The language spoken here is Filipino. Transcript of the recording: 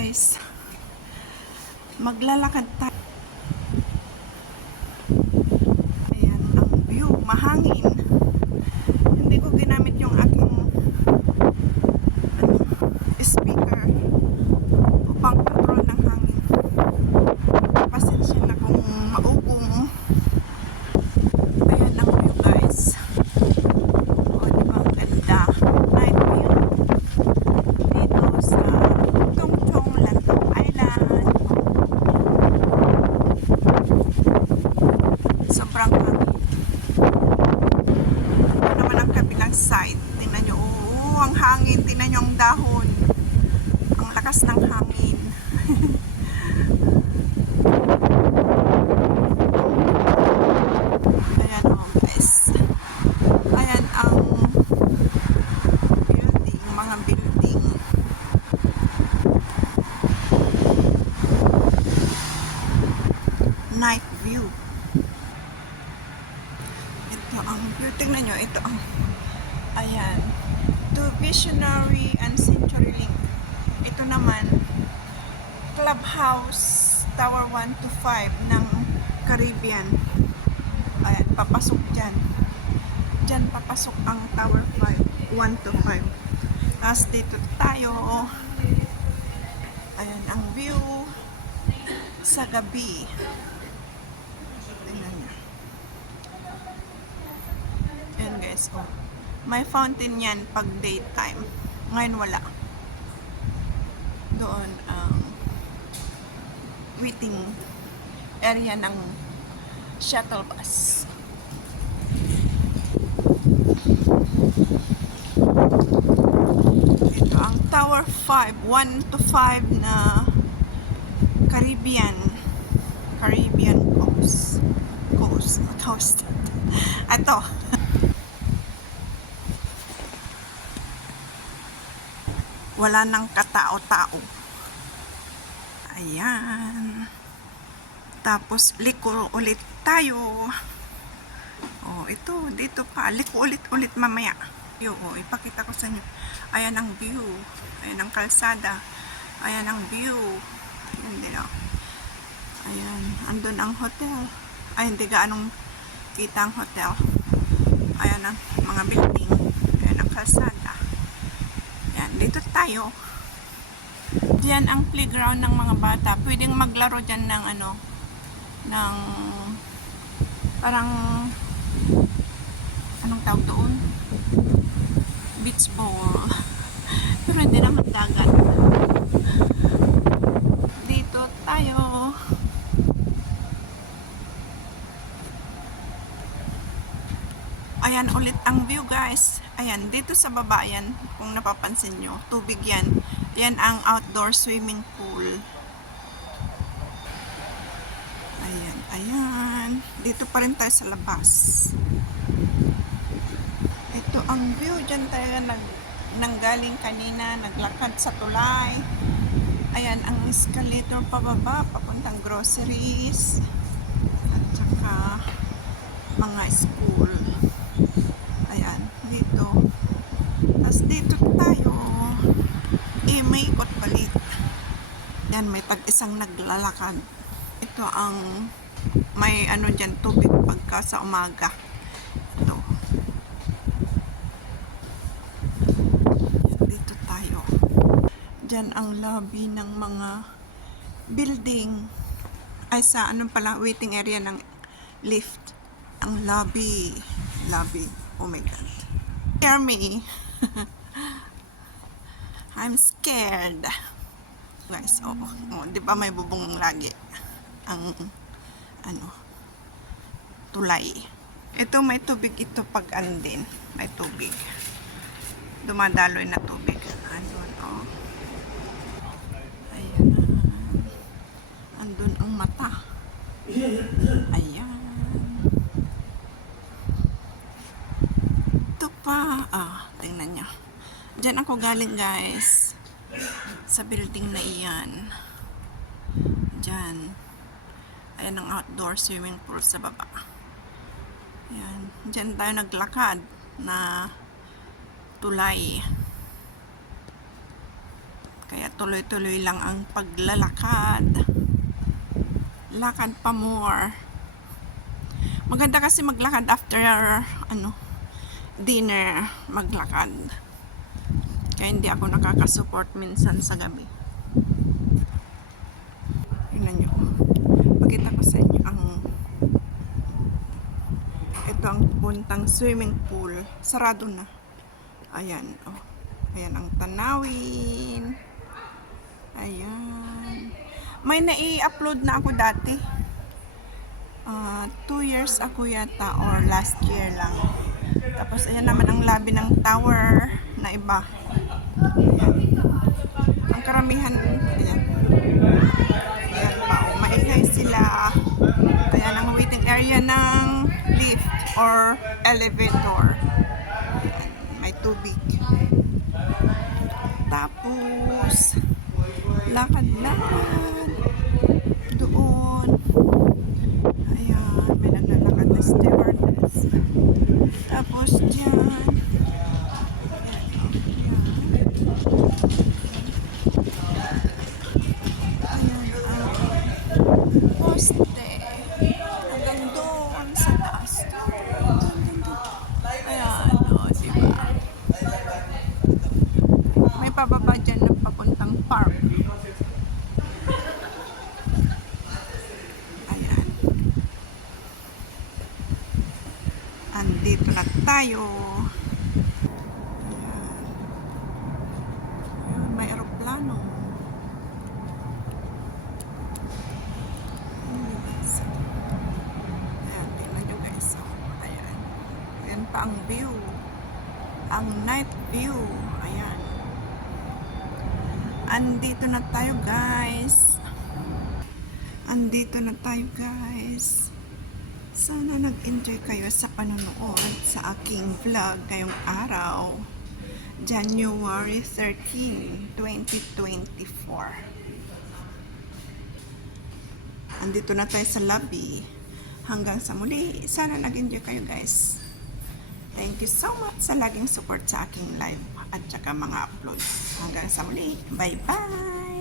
guys, maglalakad tayo. Ayan ang view, mahangin. Hindi ko ginamit yung aking speaker upang control ng hangin. Pasensya na kung maubong. Ayan ang view guys. O diba ang ganda, night view dito sa Tungchong Lantau Island. Sobrang hangin. Ito naman ang kabilang side. Tingnan nyo, ang hangin. Tingnan nyo ang dahon. Ang lakas ng hangin. Ayan o guys. Ayan ang building, mga building. Night view. Ito ang view. Tingnan nyo, ito ang ayan. To Visionary and CenturyLink. Ito naman Clubhouse Tower 1 to 5 ng Caribbean. Ayan, papasok dyan. Dyan papasok ang Tower 5, 1 to 5. Tapos dito tayo. Ayan ang view sa gabi. Tingnan nyo. Ayan guys, oh. May fountain yan pag daytime. Ngayon wala. Doon ang waiting area ng shuttle bus. Ito ang Tower 5, 1 to 5 na Caribbean coast. Ito. Wala nang katao-tao. Ayan. Tapos, liko ulit tayo. Oh, ito, dito pa. Liko ulit mamaya. Ipakita ko sa inyo. Ayan ang view. Ayan ang kalsada. Ayan ang view. Ayan din, oh. Ayan. Andun ang hotel. Ay, hindi gaanong kita ang hotel. Ayan ang mga building. Ayan ang kalsada. Ayan, dito tayo. Diyan ang playground ng mga bata. Pwedeng maglaro dyan ng ng parang anong tawag doon? Beach ball. Pero hindi naman dagat. Dito tayo. Ayan ulit ang view guys. Ayan, dito sa baba yan, kung napapansin nyo, tubig yan. Yan ang outdoor swimming pool. Ayan. Dito pa rin tayo sa labas. Ito ang view. Diyan tayo nanggaling kanina. Naglakad sa tulay. Ayan ang escalator pababa. Papuntang groceries. At saka mga school. Ayan. Dito. Tapos dito tayo. May ikot balik. Yan. May tag-isang naglalakad. Ito ang may dyan tubig pagka sa umaga. Ito. Dito tayo. Dyan ang lobby ng mga building. Ay sa waiting area ng lift. Ang lobby. Oh my God. Scare me. I'm scared. Guys, di ba may bubong lagi ang tulay. Ito may tubig ito pag andin. May tubig. Dumadaloy na tubig. Ayan. Andun ang mata. Ayan. Ito pa. Tingnan nyo. Diyan ako galing guys. Sa building na iyan. Diyan. Ayan ang outdoor swimming pool sa baba. Ayan. Diyan tayo naglakad na tulay. Kaya tuloy-tuloy lang ang paglalakad. Lakad pa more. Maganda kasi maglakad after dinner, maglakad. Kaya hindi ako nakakasupport minsan sa gabi. Tingnan nyo. Pakita ko sa inyo ito ang puntang swimming pool. Sarado na. Ayan, oh. Ayan ang tanawin. Ayan. May nai-upload na ako dati. 2 years ako yata or last year lang. Tapos ayan naman ang lobby ng tower na iba. Ayan. Ang karamihan, ayan. Ayan pa, oh, maingay sila. Ayan ang waiting area ng lift or elevator. Ayan, may tubig. Tapos lakad-lakad doon. Ayan, may naglalakad na stewardess. Tapos dyan, poste hanggang doon sa taas. Ayan, o, diba? May pababa dyan na papuntang park. Ayan. Andito na tayo. Ayan. May aeroplano. Ayan, tingnan nyo guys. Ayan. Ayan pa ang view. Ang night view. Ayan. Andito na tayo guys. Andito na tayo guys. Sana nag-enjoy kayo sa panonood sa aking vlog ngayong araw. January 13, 2024. Andito na tayo sa lobby. Hanggang sa muli. Sana nag-enjoy kayo guys. Thank you so much sa laging support sa aking live at saka mga uploads. Hanggang sa muli. Bye-bye!